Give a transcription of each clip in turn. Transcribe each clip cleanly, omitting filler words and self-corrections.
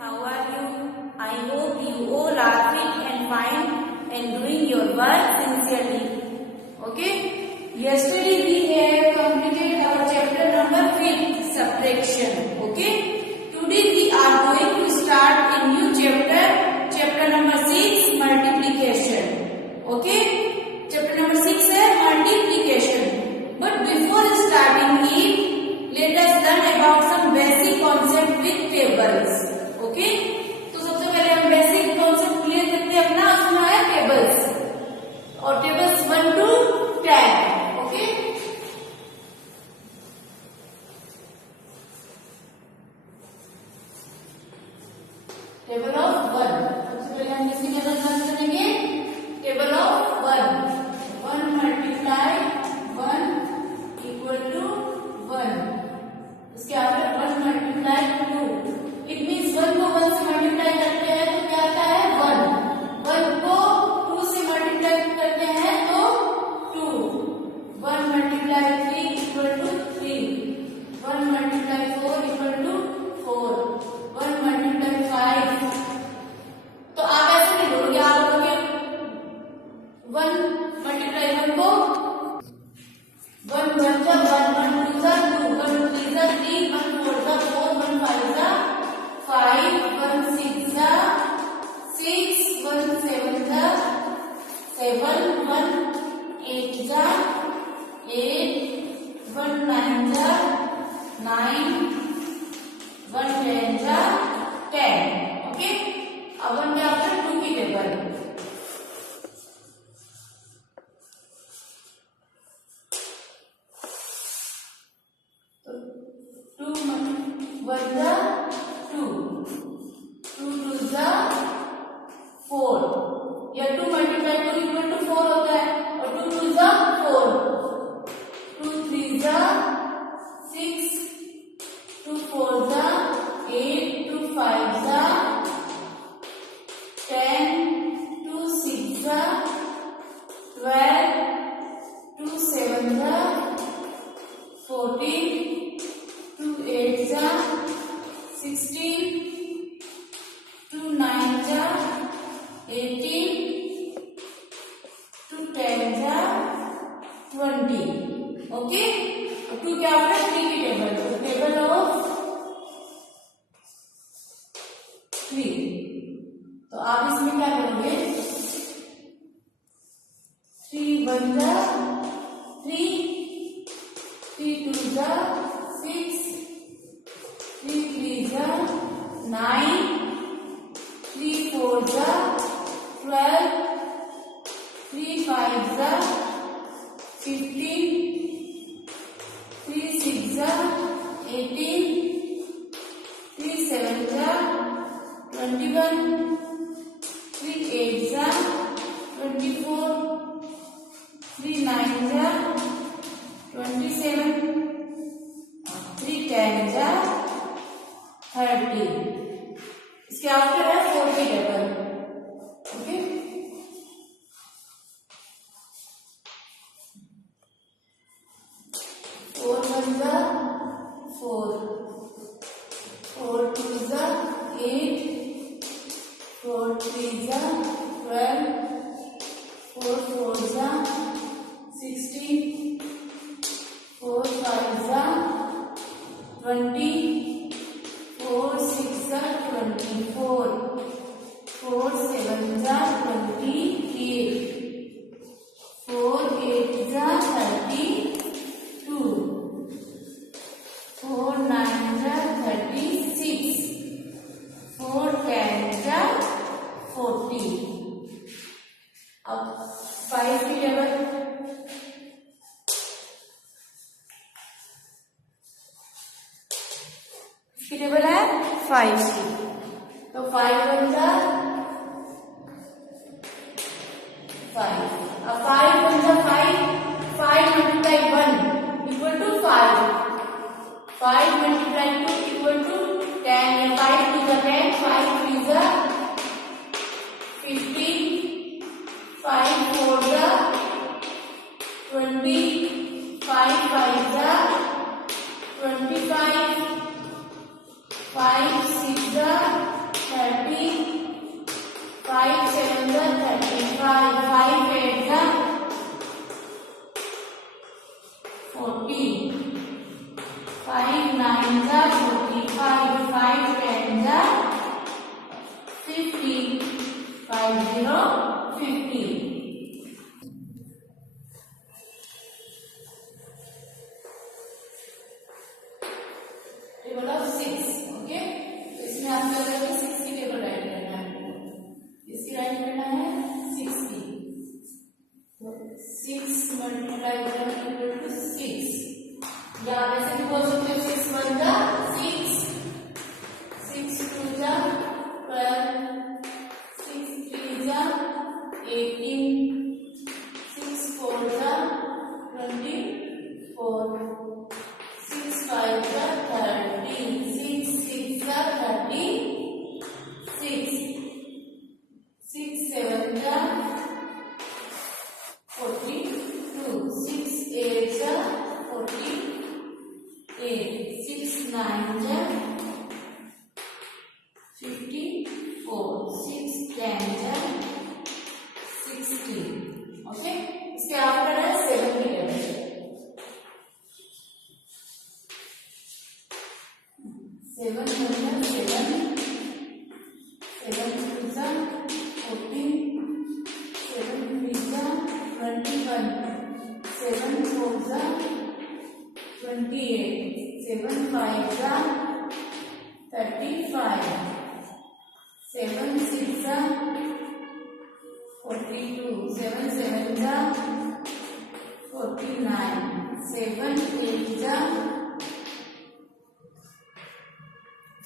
How are you? I hope you all are fit and fine and doing your work sincerely. Okay? Yesterday we have completed our chapter number 5, subtraction. Okay? Today we are going to start a new chapter, chapter number 6, multiplication. Okay? Chapter number 6 है multiplication. But before starting it, let us learn about some basic concept with tables. Okay तो सबसे पहले हम basic concept clear करते हैं अपना। उसमें है टेबल्स और tables 1 to 10। Okay table of 1 सबसे पहले हम किसकी टेबल लर्न करेंगे? Table of 1 multiply 1 equal to 1। उसके आफ्टर 1 मल्टीप्लाई 2। इट मीन्स 1 को 1 से मल्टीप्लाई करते हैं तो क्या आता है 1। 1 को 2 से मल्टीप्लाई करते हैं तो 2। 1 multiply 3 equal to 3। 1 multiply 4 equal to 4। 1 multiply 5। तो आप ऐसे नहीं बोलोगे, आप बोलोगे 1 मल्टीप्लाई 1 को 1 1 जा 1 1 2 जा 2 1 3 जा 3 1 4 जा 4 1 5 जा 5 1 6 जा 6 1 7 जा 7 1 8 जा 8 1 9 जा 9 1 10 जा 10। ओके अब हम क्या करते हैं 2 की टेबल। 2 1 जा 2 2 2 जा 4। या 2 मल्टीप्लाई 2 इक्वल टू 4 होता है और 2 2 जा 4। 2 3 जा 6 2 4 जा 8 2 5 जा 10 2 6 जा 12 2 7 जा 14 2 8 जा 16 2 9 जा 18 2 10 जा 20। ओके 2 क्या होता है 3 की टेबल। Table of 3। तो आप इसमें क्या करोगे 3 1 जा 3 3 2 जा 6 3 3 जा 9 3 4 जा 12 3 5 जा 15 3 6 जा 18 3 7 जा 21 3 8 जा 24 3 9 जा 27 3 10 जा 30। इसके आफ्टर है 4 की टेबल। ओके 4 1 जा 4 4 2 जा 8 4 3 जा 12 4 4 जा 16 4 5 जा 20 4 6 जा 24 4 7 जा 28 4 8 जा 32 4 9 जा 36 4 10 जा 40। अब 5 की टेबल। इसकी टेबल है 5 की। तो 5 1 जा 5। अब 5 1 जा 5 5 multiply 1 equal to 5 5 multiply 2 equal to 10। 5 2 जा 10 5 3 जा 15 5 4 जा 20 5 5 जा 25 5 6 जा 30, 5 7 35, 5 8 40, 5 9 45, 5 10 50, 50 50. Table of 6. ओके, तो इसमें आपको अगर 6 की टेबल राइट करना है, इसकी राइट करना है 6 की, तो 6 मल्टीप्लाई करना इक्वल टू 6, या ऐसे भी बोल सकते हो 6 1 जा 6, 6 2 जा 12, 6 3 जा 18, 6 4 जा 24, 6 5 जा 30, 6 6 जा 36, 6 7 जा 42, 6 8 जा 48, 6 9 जा 54, 6 10 जा 60. ओके, इसके आफ्टर है 7 की टेबल. 7 1 7, 7 2 जा 14, 7 3 जा 21, 7 4 जा 28, 7 5 जा 35, 7 6 जा 42, 7 7 जा 49, 7 8 जा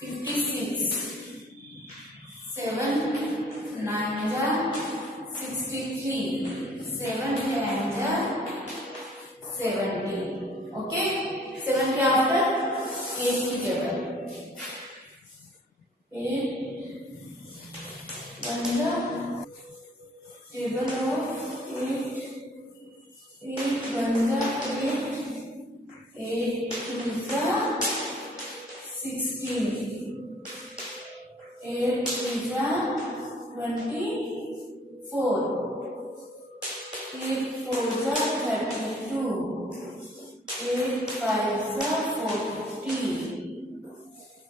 56, 7 9 जा 63, 7 10 जा 70. ओके, 7 के आफ्टर 8 की टेबल. 8 1 जा टेबल ऑफ 8, 8 1 जा 8, 8 2 जा 16, 8 3 जा 24, 8 4 जा 32, 8 5 जा 40,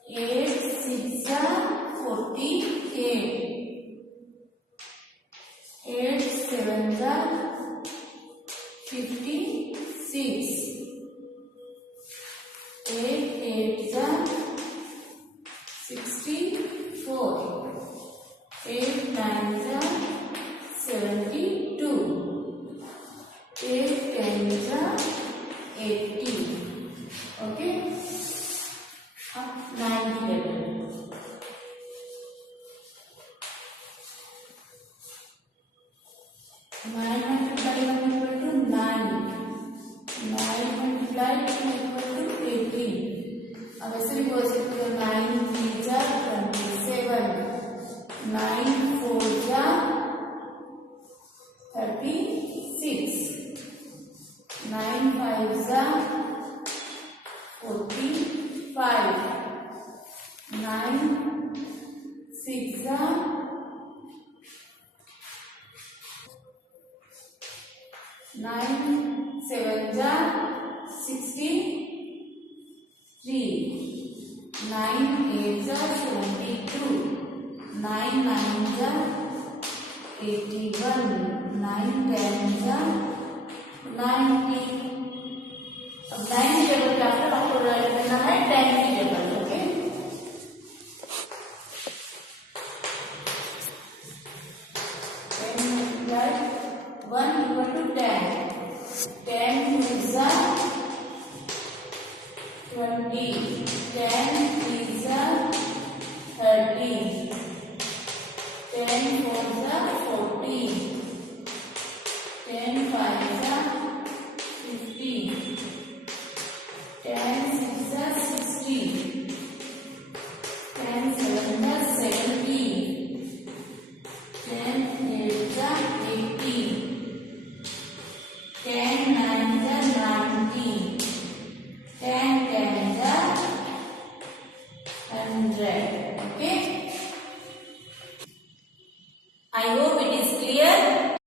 8 6 जा 48, 8 7 जा 56, 8 8 जा 64, 8 9 जा 72, 8 10 जा 80. ओके, अब 9 की table. 9 multiply 1 equal to 9, 9 multiply 2 equal to 18. अब ऐसे भी बोल सकते हो 9 3 जा 27, 9 4 जा 36, 9 5 जा 45, 9 6 जा 9 7 जा 63, 9 8 जा 72, 9 9 जा 81, 9 10 जा 90. अब 9 की टेबल का आपको राइट करना है 10 की table. Okay, 10 multiply 1 equal to 10, 10 2 जा 20, 10 3 जा 30, 10 4 जा 40, 10 5 जा 50, 10 6 जा 60, hope it is clear.